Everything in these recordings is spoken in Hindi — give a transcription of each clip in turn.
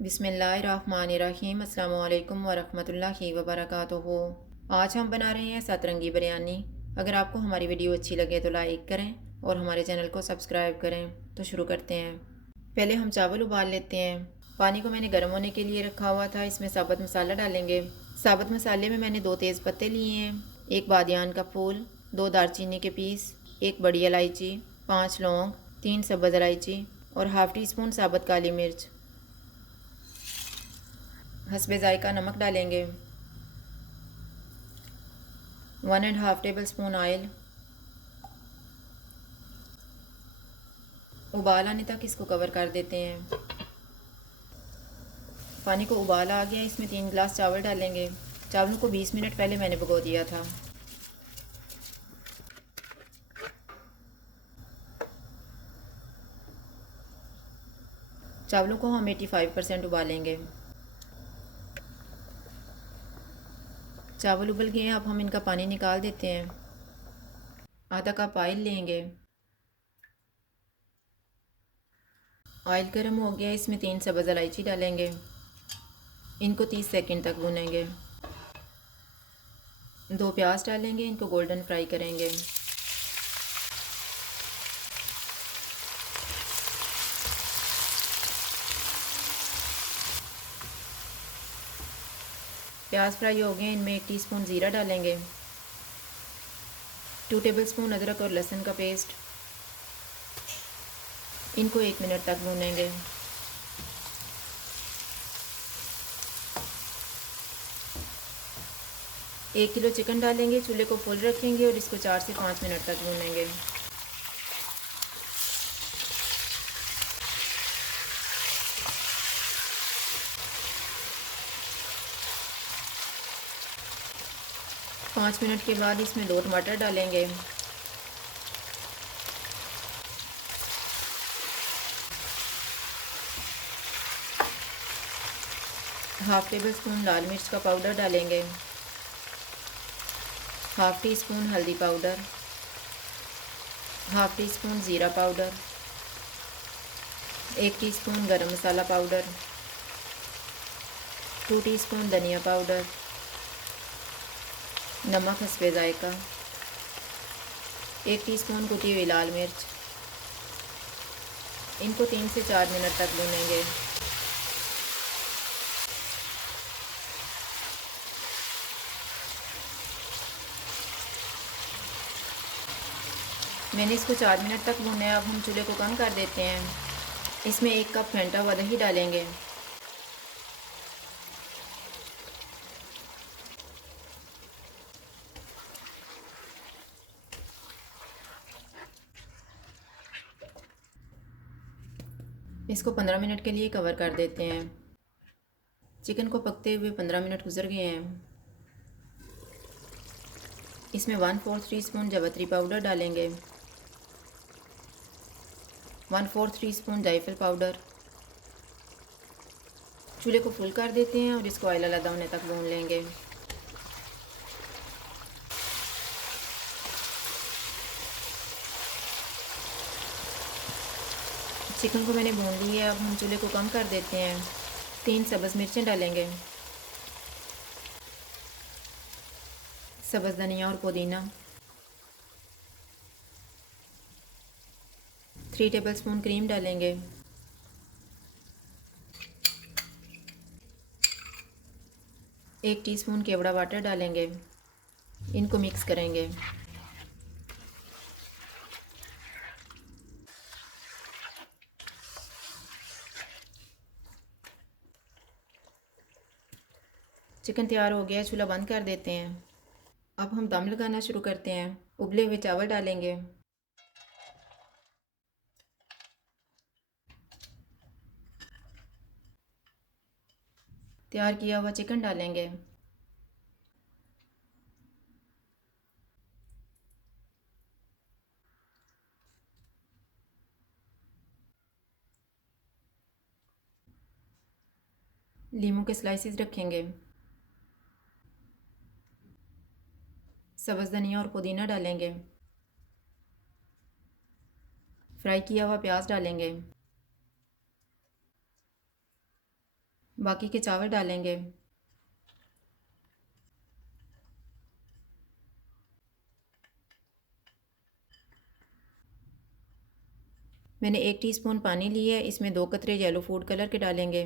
बिस्मिल्लाहिर्रहमानिर्रहीम। अस्सलाम वालेकुम वरहमतुल्लाहि वबरकातुहू। आज हम बना रहे हैं सतरंगी बिरयानी। अगर आपको हमारी वीडियो अच्छी लगे तो लाइक करें और हमारे चैनल को सब्सक्राइब करें। तो शुरू करते हैं। पहले हम चावल उबाल लेते हैं। पानी को मैंने गर्म होने के लिए रखा हुआ था। इसमें साबुत मसाला डालेंगे। साबुत मसाले में मैंने 2 तेज़ पत्ते लिए हैं, 1 बादियान का फूल, 2 दालचीनी के पीस, 1 बड़ी इलायची, 5 लौंग, 3 सब्ज़ इलायची और हाफ़ टी स्पून साबुत काली मिर्च। हस्बे ज़ायका नमक डालेंगे। 1 1/2 टेबल स्पून ऑयल। उबाल आने तक इसको कवर कर देते हैं। पानी को उबाल आ गया, इसमें 3 गिलास चावल डालेंगे। चावलों को 20 मिनट पहले मैंने भिगो दिया था। चावलों को हम 85% उबालेंगे। चावल उबल गए हैं, अब हम इनका पानी निकाल देते हैं। आधा कप ऑयल लेंगे। ऑयल गर्म हो गया, इसमें 3 सब्ज़ इलायची डालेंगे। इनको 30 सेकंड तक भूनेंगे। 2 प्याज डालेंगे, इनको गोल्डन फ्राई करेंगे। प्याज फ्राई हो गए, इनमें 1 टीस्पून ज़ीरा डालेंगे। 2 टेबल स्पून अदरक और लहसुन का पेस्ट। इनको 1 मिनट तक भूनेंगे। एक किलो चिकन डालेंगे, चूल्हे को फुल रखेंगे और इसको 4 से 5 मिनट तक भूनेंगे। पाँच मिनट के बाद इसमें 2 टमाटर डालेंगे। हाफ़ टेबल स्पून लाल मिर्च का पाउडर डालेंगे। हाफ़ टी स्पून हल्दी पाउडर, हाफ़ टी स्पून ज़ीरा पाउडर, 1 टीस्पून गरम मसाला पाउडर, 2 टीस्पून धनिया पाउडर, नमक हस्बे ज़ायका, 1 टीस्पून कुटी हुई लाल मिर्च। इनको 3 से 4 मिनट तक भूनेंगे। मैंने इसको 4 मिनट तक भूना है। अब हम चूल्हे को कम कर देते हैं। इसमें 1 कप फेंटा हुआ दही डालेंगे। इसको 15 मिनट के लिए कवर कर देते हैं। चिकन को पकते हुए 15 मिनट गुजर गए हैं। इसमें 1/4 टीस्पून जावित्री पाउडर डालेंगे, 1/4 टीस्पून जायफल पाउडर। चूल्हे को फुल कर देते हैं और इसको ऑयल अलग होने तक भून लेंगे। चिकन को मैंने भून लिया है। अब हम चूल्हे को कम कर देते हैं। 3 सब्ज़ मिर्चें डालेंगे, सब्ज़ धनिया और पुदीना, 3 टेबल स्पून क्रीम डालेंगे। एक टीस्पून केवड़ा वाटर डालेंगे। इनको मिक्स करेंगे। चिकन तैयार हो गया, चूल्हा बंद कर देते हैं। अब हम दम लगाना शुरू करते हैं। उबले हुए चावल डालेंगे। तैयार किया हुआ चिकन डालेंगे। लीमू के स्लाइसेस रखेंगे। सब्ज़ धनिया और पुदीना डालेंगे। फ्राई किया हुआ प्याज डालेंगे। बाकी के चावल डालेंगे। मैंने 1 टीस्पून पानी लिया है, इसमें 2 कतरे येलो फूड कलर के डालेंगे।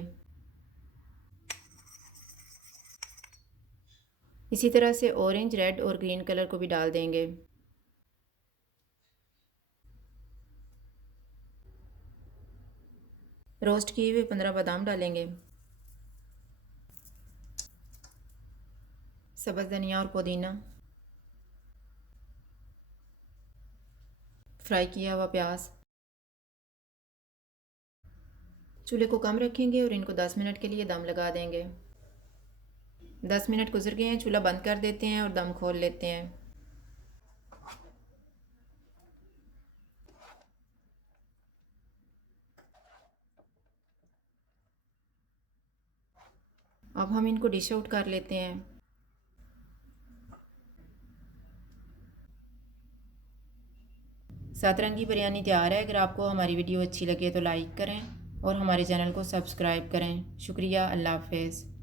इसी तरह से ऑरेंज, रेड और ग्रीन कलर को भी डाल देंगे। रोस्ट किए हुए 15 बादाम डालेंगे। सब्ज़ धनिया और पुदीना, फ्राई किया हुआ प्याज। चूल्हे को कम रखेंगे और इनको 10 मिनट के लिए दम लगा देंगे। 10 मिनट गुजर गए हैं, चूल्हा बंद कर देते हैं और दम खोल लेते हैं। अब हम इनको डिश आउट कर लेते हैं। सतरंगी बिरयानी तैयार है। अगर आपको हमारी वीडियो अच्छी लगे तो लाइक करें और हमारे चैनल को सब्सक्राइब करें। शुक्रिया। अल्लाह हाफ़िज़।